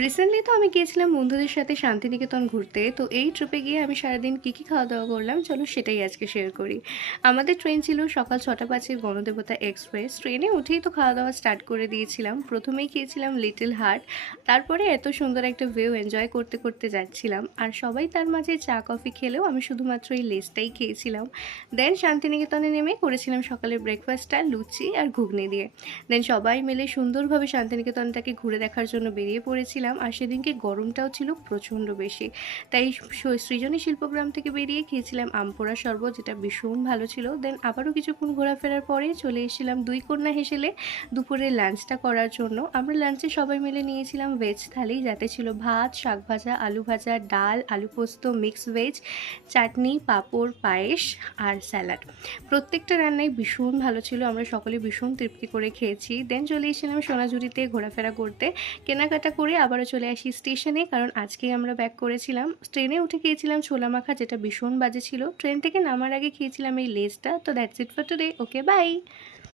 Recently তো আমি গিয়েছিলাম বন্ধুদের সাথে শান্তিনিকেতন ঘুরতে। তো এই ট্রিপে গিয়ে আমি সারাদিন কী খাওয়া-দাওয়া করলাম চলো সেটাই আজকে শেয়ার করি। আমাদের ট্রেন ছিল সকাল ৬টা ৫ এর গণদেবতা এক্সপ্রেস। ট্রেনে উঠেই তো খাওয়া-দাওয়া স্টার্ট করে দিয়েছিলাম। ১ম এই খেয়েছিলাম লিটল হার্ট। তারপরে এত সুন্দর একটা ভিউ এনজয় করতে, করতে যাচ্ছিলাম। আর সবাই তার মাঝে চা কফি খেলেও আমি শুধুমাত্র এই লেসটাই খেয়েছিলাম। দেন শান্তিনিকেতনে নেমে করেছিলাম সকালের ব্রেকফাস্টটা লুচি আর ঘুগনি দিয়ে। দেন সবাই মিলে সুন্দরভাবে শান্তিনিকেতনটাকে ঘুরে দেখার জন্য বেরিয়ে পড়েছিলাম। আর সেদিনকে গরমটাও ছিল প্রচণ্ড বেশি, তাই সৃজনী শিল্পগ্রাম থেকে বেরিয়ে খেয়েছিলাম আমপোড়া শরবত, যেটা ভীষণ ভালো ছিল। দেন আবারও কিছুক্ষণ ঘোরাফেরার পরে চলে এসেছিলাম দুই কন্যা হেসেলে দুপুরের লাঞ্চটা করার জন্য। আমরা লাঞ্চে সবাই মিলে নিয়েছিলাম ভেজ থালি, যাতে ছিল ভাত, শাক ভাজা, আলু ভাজা, ডাল, আলু পোস্ত, মিক্স ভেজ, চাটনি, পাঁপড়, পায়েস আর স্যালাড। প্রত্যেকটা রান্নাই ভীষণ ভালো ছিল, আমরা সকলে ভীষণ তৃপ্তি করে খেয়েছি। দেন চলে এসেছিলাম সোনাঝুরিতে ঘোরাফেরা করতে। কেনাকাটা করে আবারও চলে আসি স্টেশনে, কারণ আজকেই আমরা ব্যাক করেছিলাম। ট্রেনে উঠে খেয়েছিলাম ছোলা মাখা, যেটা ভীষণ বাজে ছিল। ট্রেন থেকে নামার আগে খেয়েছিলাম এই লেসটা। তো that's it for today. Okay, by.